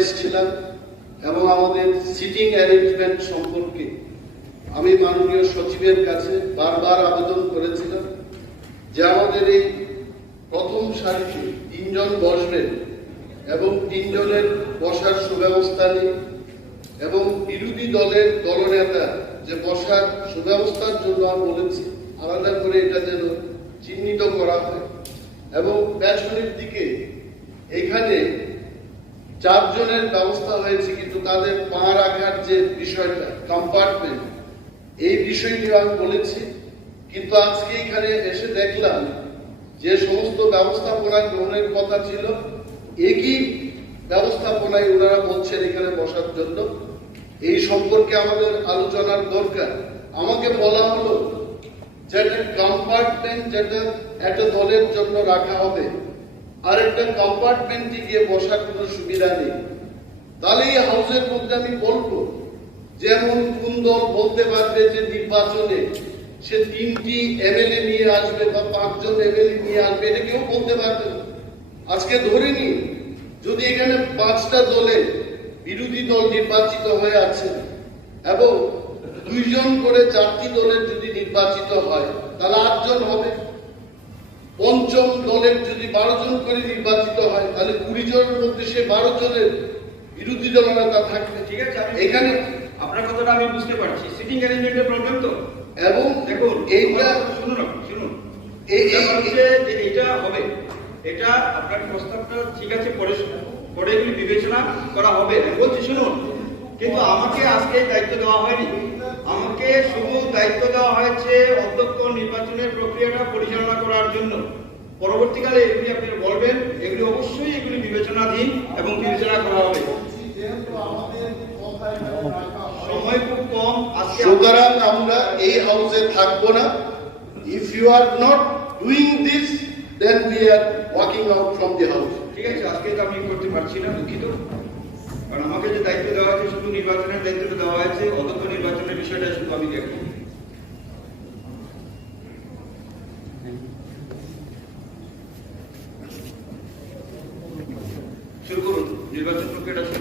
এসেছিলাম এবং আমাদের সিটিং অ্যারেঞ্জমেন্ট সম্পর্কে আমি মাননীয় সচিবের কাছে বারবার আবেদন করেছিলাম যে আমাদের এই প্রথম সারিতে 3 জন বসবেন এবং 3 জনের বসার সুব্যবস্থা নেই এবং বিরোধী দলের দলনেতা যে বসার সুব্যবস্থার জন্য আমি বলেছি আলাদা করে এটা যেন চিহ্নিত করা হয় এবং পেছনের দিকে এখানে 4 জনের ব্যবস্থা হয়েছে কিন্তু তাদের পা রাখার যে বিষয়টা কম্পার্টমেন্ট এই বিষয়টি আমি বলেছি কিন্তু আজকে এখানে এসে দেখলাম যে সমস্ত ব্যবস্থাপনা গ্রহণের কথা ছিল একই ব্যবস্থাপনায় ওনারা বলছেন এখানে বসার জন্য এই সম্পর্কে আমাদের আলোচনার দরকার। আমাকে বলা হলো যে একটা কম্পার্টমেন্ট যেটা একটা দলের জন্য রাখা হবে আর একটা কম্পার্টমেন্টে গিয়ে বসার কোনো সুবিধা নেই। তাহলে এই হাউসের মধ্যে আমি বলবো যেমন কোন দল বলতে পারবে যে নির্বাচনে সে 3টি MLA নিয়ে আসবে বা 5 জন MLA নিয়ে আসবে, এটা কেউ বলতে পারবে না। আজকে ধরে নিই যদি এখানে 5টা দলে বিরোধী দল নির্বাচিত হয়ে আছে এবং 2 জন করে 4টি দলের যদি নির্বাচিত হয় তাহলে 8 জন হবে। পঞ্চম দলের যদি 12 জন করে নির্বাচিত হয় তাহলে 20 জনের মধ্যে সে 12 জনের বিরোধী দলনেতা থাকবে। ঠিক আছে, এখানে আপনার কথাটা আমি বুঝতে পারছি, সিটিং অ্যারেঞ্জমেন্টের প্রবলেম তো। এবং দেখুন এইটা শুনুন এটা হবে, এটা আপনার প্রস্তাবটা ঠিক আছে, পরে এগুলি বিবেচনা করা হবে বলছি। শুনুন, কিন্তু আমাকে আজকে দায়িত্ব দেওয়া হয়নি, আমাকে শুধু দায়িত্ব দেওয়া হয়েছে অধ্যক্ষ নির্বাচনের প্রক্রিয়াটা পরিচালনা করার জন্য। পরবর্তীকালে এগুলি আপনি বলবেন, এগুলি অবশ্যই এগুলি বিবেচনাধীন এবং বিবেচনা করা হবে। সময় খুব কম, সুতরাং আমরা এই হাউসে থাকবো না। If you are not doing this then we are walking out from the house. ঠিক আছে, আজকে তো আমি করতে পারছি না, দুঃখিত। কারণ আমাকে যে দায়িত্ব দেওয়া হয়েছে শুধু নির্বাচনের দায়িত্বটা দেওয়া হয়েছে, অধ্যক্ষ নির্বাচনের বিষয়টা শুধু আমি দেখব। শুরু করুন নির্বাচন প্রক্রিয়াটা।